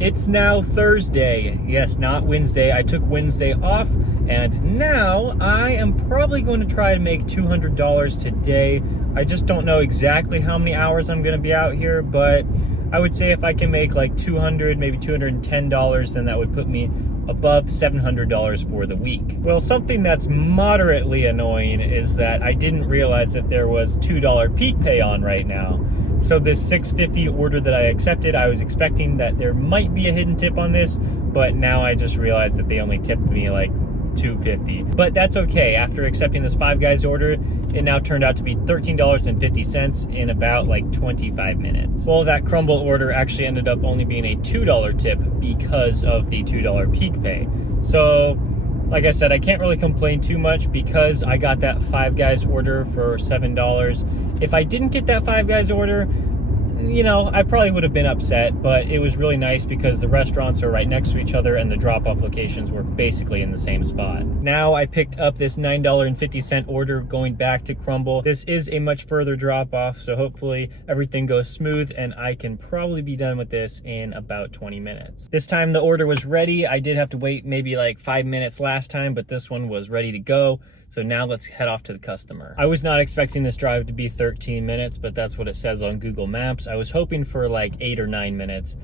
It's now Thursday. Yes, not Wednesday. I took Wednesday off, and now I am probably going to try to make $200 today. I just don't know exactly how many hours I'm going to be out here, but I would say if I can make like $200, maybe $210, then that would put me above $700 for the week. Well, something that's moderately annoying is that I didn't realize that there was $2 peak pay on right now. So this $6.50 order that I accepted, I was expecting that there might be a hidden tip on this, but now I just realized that they only tipped me like $2.50. But that's okay. After accepting this Five Guys order, it now turned out to be $13.50 in about like 25 minutes. Well, that crumble order actually ended up only being a $2 tip because of the $2 peak pay. So, like I said, I can't really complain too much because I got that Five Guys order for $7. If I didn't get that Five Guys order, you know, I probably would have been upset, but it was really nice because the restaurants are right next to each other and the drop-off locations were basically in the same spot. Now I picked up this $9.50 order going back to Crumble. This is a much further drop-off, so hopefully everything goes smooth and I can probably be done with this in about 20 minutes. This time the order was ready. I did have to wait maybe like 5 minutes last time, but this one was ready to go. So now let's head off to the customer. I was not expecting this drive to be 13 minutes, but that's what it says on Google Maps. I was hoping for like 8 or 9 minutes,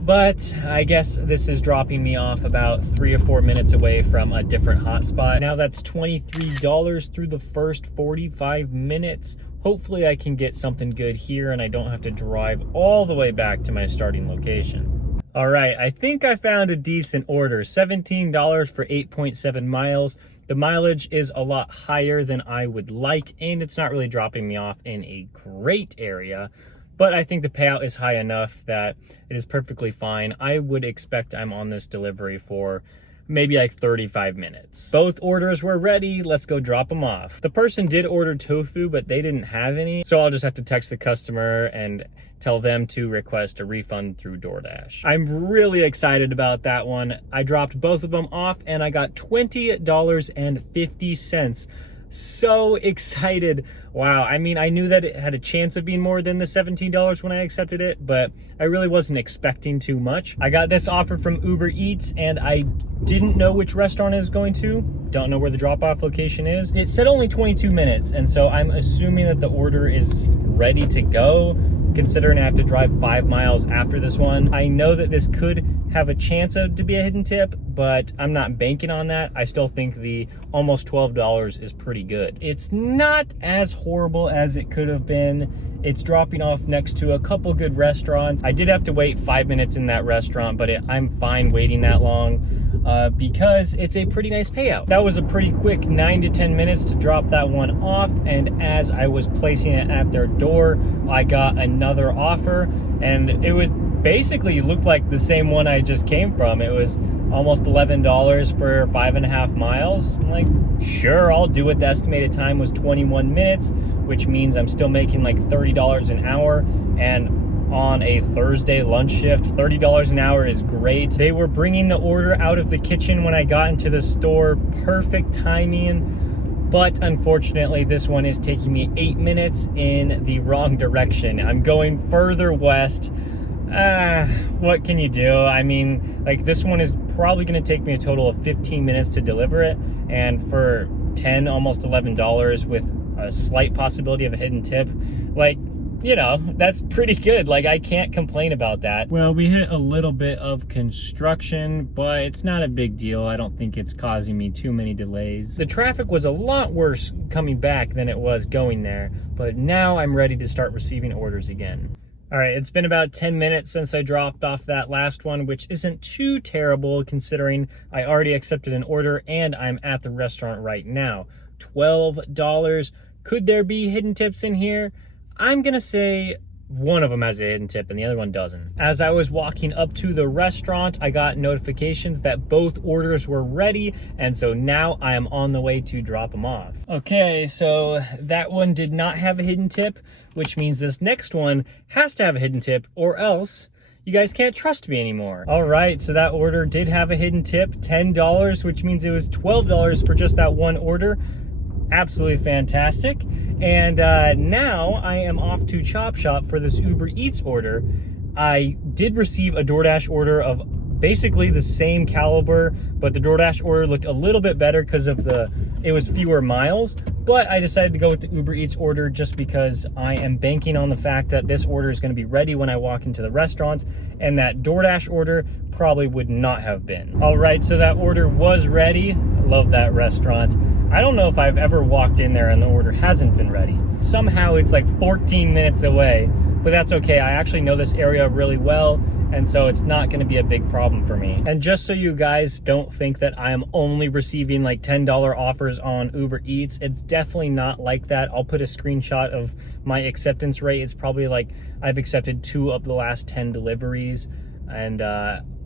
but I guess this is dropping me off about 3 or 4 minutes away from a different hotspot. Now that's $23 through the first 45 minutes. Hopefully I can get something good here and I don't have to drive all the way back to my starting location. All right, I think I found a decent order. $17 for 8.7 miles. The mileage is a lot higher than I would like, and it's not really dropping me off in a great area, but I think the payout is high enough that it is perfectly fine. I would expect I'm on this delivery for maybe like 35 minutes. Both orders were ready. Let's go drop them off. The person did order tofu, but they didn't have any, so I'll just have to text the customer and tell them to request a refund through DoorDash. I'm really excited about that one. I dropped both of them off and I got $20.50. So excited. Wow. I mean, I knew that it had a chance of being more than the $17 when I accepted it, but I really wasn't expecting too much. I got this offer from Uber Eats and I didn't know which restaurant it was going to. Don't know where the drop-off location is. It said only 22 minutes, and so I'm assuming that the order is ready to go, considering I have to drive 5 miles after this one. I know that this could have a chance to be a hidden tip, but I'm not banking on that. I still think the almost $12 is pretty good. It's not as horrible as it could have been. It's dropping off next to a couple good restaurants. I did have to wait 5 minutes in that restaurant, but I'm fine waiting that long because it's a pretty nice payout. That was a pretty quick 9 to 10 minutes to drop that one off, and as I was placing it at their door, I got another offer, and it was basically looked like the same one I just came from. It was almost $11 for 5.5 miles. I'm like, sure, I'll do it. The estimated time was 21 minutes, which means I'm still making like $30 an hour, and on a Thursday lunch shift, $30 an hour is great. They were bringing the order out of the kitchen when I got into the store. Perfect timing. But unfortunately, this one is taking me 8 minutes in the wrong direction. I'm going further west. What can you do? I mean, like, this one is probably going to take me a total of 15 minutes to deliver it, and for $10, almost $11 with a slight possibility of a hidden tip, like, you know, that's pretty good. Like, I can't complain about that. Well, we hit a little bit of construction, but it's not a big deal. I don't think it's causing me too many delays. The traffic was a lot worse coming back than it was going there, but now I'm ready to start receiving orders again. All right, it's been about 10 minutes since I dropped off that last one, which isn't too terrible considering I already accepted an order and I'm at the restaurant right now. $12. Could there be hidden tips in here? I'm gonna say one of them has a hidden tip and the other one doesn't. As I was walking up to the restaurant, I got notifications that both orders were ready, and so now I am on the way to drop them off. Okay, so that one did not have a hidden tip, which means this next one has to have a hidden tip, or else you guys can't trust me anymore. All right, so that order did have a hidden tip, $10, which means it was $12 for just that one order. Absolutely fantastic. And now I am off to Chop Shop for this Uber Eats order. I did receive a DoorDash order of basically the same caliber, but the DoorDash order looked a little bit better because of it was fewer miles. But I decided to go with the Uber Eats order just because I am banking on the fact that this order is going to be ready when I walk into the restaurant, and that DoorDash order probably would not have been. All right, so that order was ready. Love that restaurant. I don't know if I've ever walked in there and the order hasn't been ready. Somehow it's like 14 minutes away, but that's okay. I actually know this area really well, and so it's not going to be a big problem for me. And just so you guys don't think that I'm only receiving like $10 offers on Uber Eats, it's definitely not like that. I'll put a screenshot of my acceptance rate. It's probably like I've accepted 2 of the last 10 deliveries, and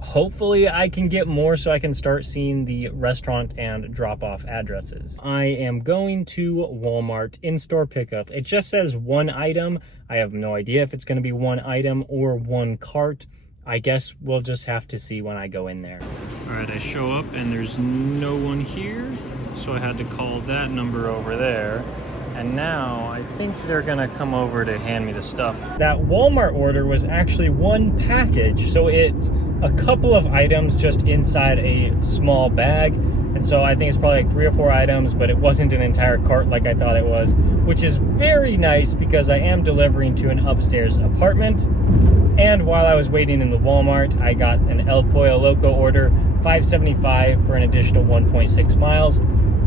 hopefully I can get more so I can start seeing the restaurant and drop-off addresses. I am going to Walmart in-store pickup. It just says 1 item. I have no idea if it's going to be 1 item or 1 cart. I guess we'll just have to see when I go in there. All right, I show up and there's no one here, so I had to call that number over there. And now I think they're gonna come over to hand me the stuff. That Walmart order was actually 1 package, so it's a couple of items just inside a small bag. And so I think it's probably like 3 or 4 items, but it wasn't an entire cart like I thought it was, which is very nice because I am delivering to an upstairs apartment. And while I was waiting in the Walmart, I got an El Pollo Loco order, $5.75 for an additional 1.6 miles.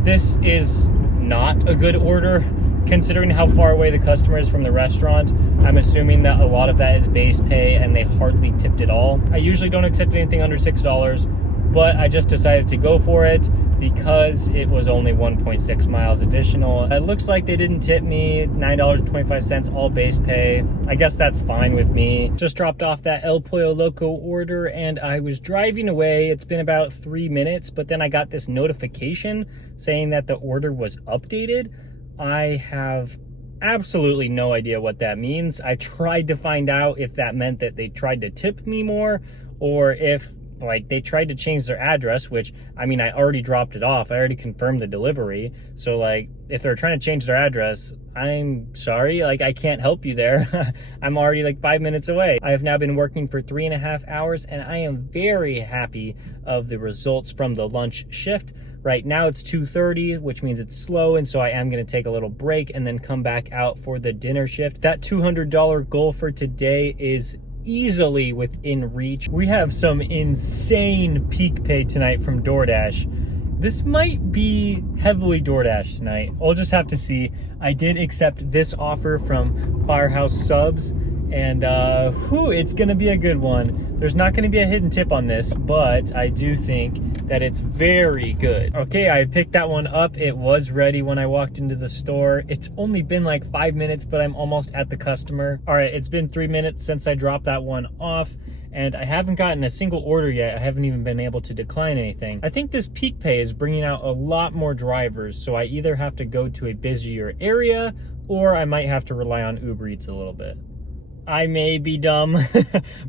This is not a good order considering how far away the customer is from the restaurant. I'm assuming that a lot of that is base pay and they hardly tipped at all. I usually don't accept anything under $6, but I just decided to go for it because it was only 1.6 miles additional. It looks like they didn't tip me, $9.25, all base pay. I guess that's fine with me. Just dropped off that El Pollo Loco order and I was driving away. It's been about 3 minutes, but then I got this notification saying that the order was updated. I have absolutely no idea what that means. I tried to find out if that meant that they tried to tip me more, or if like they tried to change their address, which I mean, I already dropped it off. I already confirmed the delivery. So like if they're trying to change their address, I'm sorry, like I can't help you there. I'm already like 5 minutes away. I have now been working for 3.5 hours and I am very happy of the results from the lunch shift. Right now it's 2:30, which means it's slow, and so I am going to take a little break and then come back out for the dinner shift. That $200 goal for today is easily within reach. We have some insane peak pay tonight from DoorDash. This might be heavily DoorDash tonight. We'll just have to see. I did accept this offer from Firehouse Subs, and it's gonna be a good one. There's not gonna be a hidden tip on this, but I do think that it's very good. Okay, I picked that one up. It was ready when I walked into the store. It's only been like 5 minutes, but I'm almost at the customer. All right, it's been 3 minutes since I dropped that one off, and I haven't gotten a single order yet. I haven't even been able to decline anything. I think this peak pay is bringing out a lot more drivers, so I either have to go to a busier area or I might have to rely on Uber Eats a little bit. I may be dumb,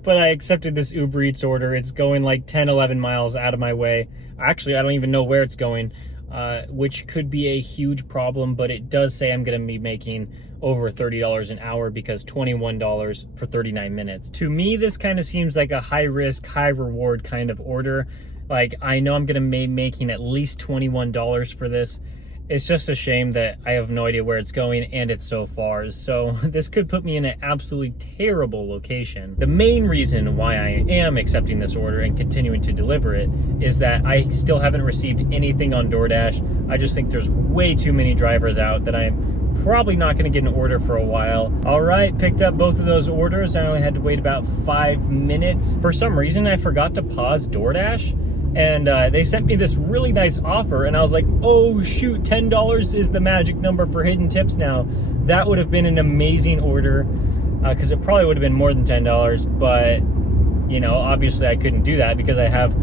but I accepted this Uber Eats order. It's going like 10, 11 miles out of my way. Actually, I don't even know where it's going, which could be a huge problem, but it does say I'm going to be making over $30 an hour because $21 for 39 minutes. To me, this kind of seems like a high risk, high reward kind of order. Like, I know I'm going to be making at least $21 for this. It's just a shame that I have no idea where it's going and it's so far. So this could put me in an absolutely terrible location. The main reason why I am accepting this order and continuing to deliver it is that I still haven't received anything on DoorDash. I just think there's way too many drivers out that I'm probably not going to get an order for a while. All right, picked up both of those orders. I only had to wait about 5 minutes. For some reason, I forgot to pause DoorDash. And they sent me this really nice offer, and I was like, oh shoot, $10 is the magic number for hidden tips now. That would have been an amazing order, because it probably would have been more than $10, but, you know, obviously I couldn't do that because I have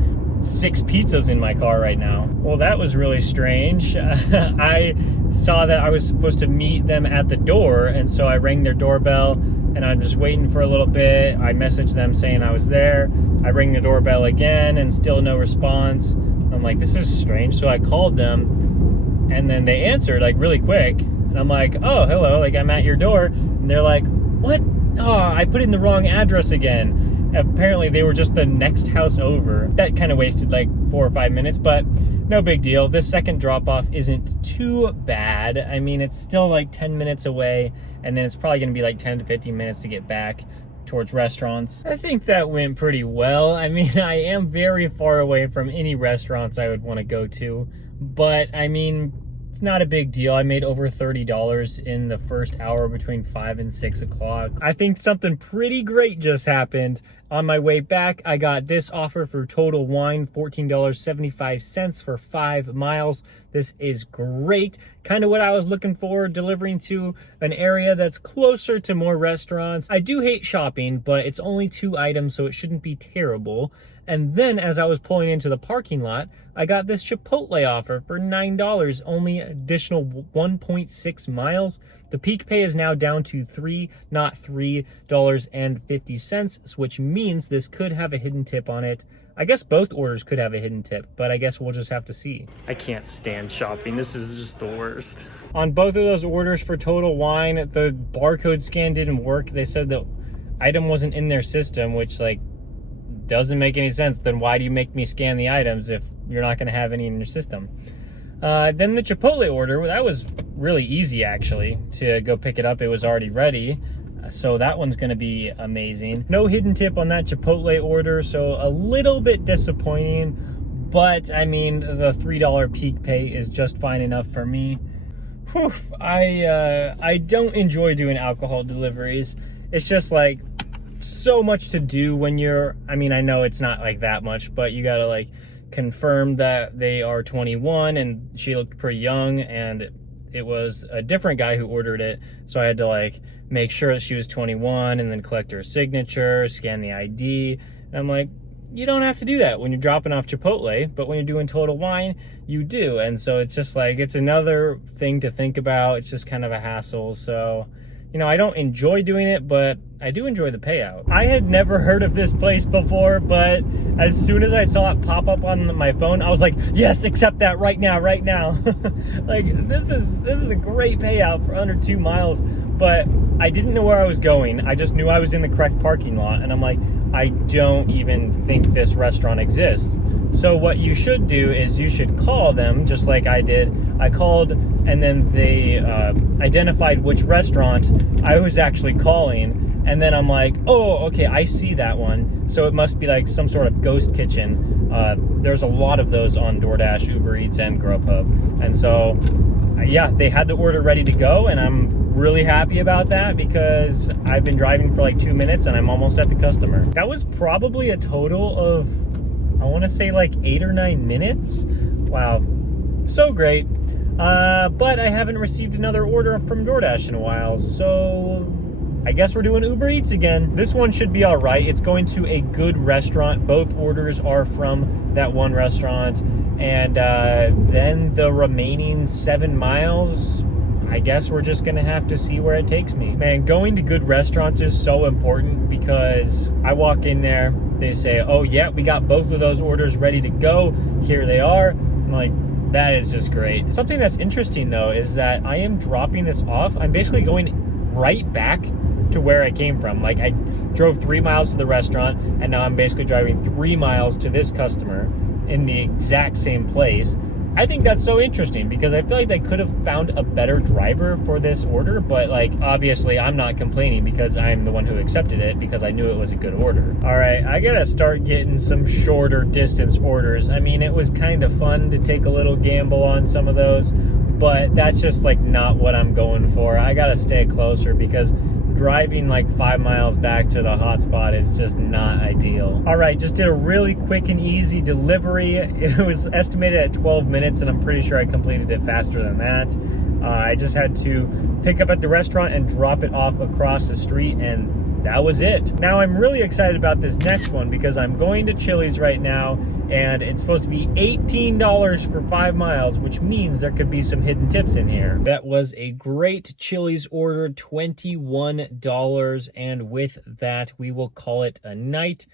6 pizzas in my car right now. Well, that was really strange. I saw that I was supposed to meet them at the door, and so I rang their doorbell, and I'm just waiting for a little bit. I messaged them saying I was there. I ring the doorbell again and still no response. I'm like, this is strange. So I called them and then they answered like really quick. And I'm like, oh, hello, like I'm at your door. And they're like, what? oh, I put in the wrong address again. Apparently they were just the next house over. That kind of wasted like 4 or 5 minutes, but no big deal. This second drop-off isn't too bad. I mean, it's still like 10 minutes away, and then it's probably gonna be like 10 to 15 minutes to get back towards restaurants. I think that went pretty well. I mean, I am very far away from any restaurants I would want to go to, but I mean, it's not a big deal. I made over $30 in the first hour between 5 and 6 o'clock. I think something pretty great just happened. On my way back, I got this offer for Total Wine, $14.75 for 5 miles. This is great. Kind of what I was looking for, delivering to an area that's closer to more restaurants. I do hate shopping, but it's only 2 items, so it shouldn't be terrible. And then as I was pulling into the parking lot, I got this Chipotle offer for $9, only additional 1.6 miles. The peak pay is now down to $3, not $3.50, which means this could have a hidden tip on it. I guess both orders could have a hidden tip, but I guess we'll just have to see. I can't stand shopping. This is just the worst. On both of those orders for Total Wine, the barcode scan didn't work. They said the item wasn't in their system, which like doesn't make any sense. Then why do you make me scan the items if you're not going to have any in your system? Then the Chipotle order, that was really easy actually to go pick it up. It was already ready. So that one's going to be amazing. No hidden tip on that Chipotle order, so a little bit disappointing, but I mean, the $3 peak pay is just fine enough for me. Whew, I don't enjoy doing alcohol deliveries. It's just like so much to do when you're, I mean, I know it's not like that much, but you gotta like confirm that they are 21, and she looked pretty young, and it was a different guy who ordered it, so I had to like make sure that she was 21 and then collect her signature, scan the ID. And I'm like, you don't have to do that when you're dropping off Chipotle, but when you're doing Total Wine, you do. And so it's just like, it's another thing to think about. It's just kind of a hassle. So, you know, I don't enjoy doing it, but I do enjoy the payout. I had never heard of this place before, but as soon as I saw it pop up on my phone, I was like, yes, accept that right now, right now. Like, this is a great payout for under 2 miles, but I didn't know where I was going. I just knew I was in the correct parking lot, and I'm like, I don't even think this restaurant exists. So what you should do is you should call them, just like I did. I called, and then they identified which restaurant I was actually calling, and then I'm like, oh, okay, I see that one. So it must be like some sort of ghost kitchen. There's a lot of those on DoorDash, Uber Eats, and Grubhub. And so, yeah, they had the order ready to go, and I'm really happy about that because I've been driving for like 2 minutes and I'm almost at the customer. That was probably a total of, I want to say like 8 or 9 minutes. Wow, so great. But I haven't received another order from DoorDash in a while, so I guess we're doing Uber Eats again. This one should be all right. It's going to a good restaurant. Both orders are from that one restaurant. And then the remaining 7 miles, I guess we're just gonna have to see where it takes me. Man, going to good restaurants is so important because I walk in there, they say, oh yeah, we got both of those orders ready to go. Here they are. I'm like, that is just great. Something that's interesting though is that I am dropping this off. I'm basically going right back to where I came from. Like, I drove 3 miles to the restaurant, and now I'm basically driving 3 miles to this customer in the exact same place. I think that's so interesting because I feel like they could have found a better driver for this order, but like, obviously I'm not complaining because I'm the one who accepted it because I knew it was a good order. All right, I gotta start getting some shorter distance orders. I mean, it was kind of fun to take a little gamble on some of those, but that's just like not what I'm going for. I gotta stay closer because driving like 5 miles back to the hotspot is just not ideal. All right, just did a really quick and easy delivery. It was estimated at 12 minutes and I'm pretty sure I completed it faster than that. I just had to pick up at the restaurant and drop it off across the street, and that was it. Now I'm really excited about this next one because I'm going to Chili's right now, and it's supposed to be $18 for 5 miles, which means there could be some hidden tips in here. That was a great Chili's order, $21, and with that, we will call it a night.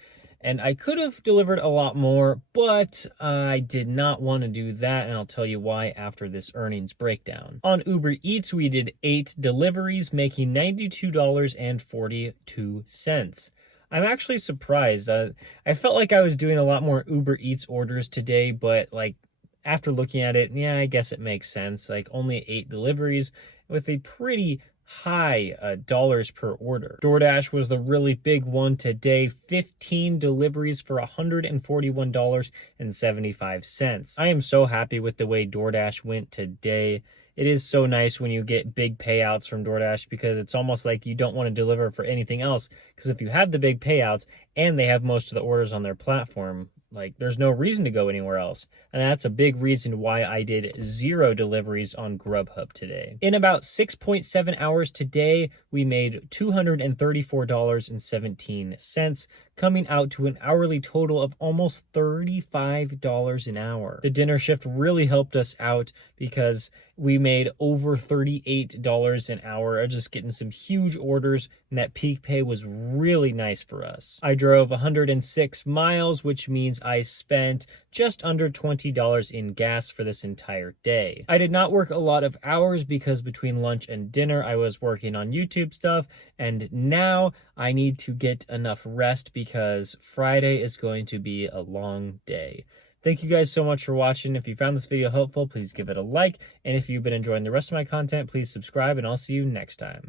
And I could have delivered a lot more, but I did not want to do that, and I'll tell you why after this earnings breakdown. On Uber Eats, we did 8 deliveries, making $92.42. I'm actually surprised. I felt like I was doing a lot more Uber Eats orders today, but like after looking at it, yeah, I guess it makes sense. Like only 8 deliveries with a pretty high dollars per order. DoorDash was the really big one today, 15 deliveries for $141.75. I am so happy with the way DoorDash went today. It is so nice when you get big payouts from DoorDash because it's almost like you don't want to deliver for anything else, because if you have the big payouts and they have most of the orders on their platform, like there's no reason to go anywhere else. And that's a big reason why I did 0 deliveries on Grubhub today. In about 6.7 hours today, we made $234.17, coming out to an hourly total of almost $35 an hour. The dinner shift really helped us out because we made over $38 an hour, just getting some huge orders, and that peak pay was really nice for us. I drove 106 miles, which means I spent just under $20 in gas for this entire day. I did not work a lot of hours because between lunch and dinner, I was working on YouTube stuff, and now I need to get enough rest because Friday is going to be a long day. Thank you guys so much for watching. If you found this video helpful, please give it a like. And if you've been enjoying the rest of my content, please subscribe, and I'll see you next time.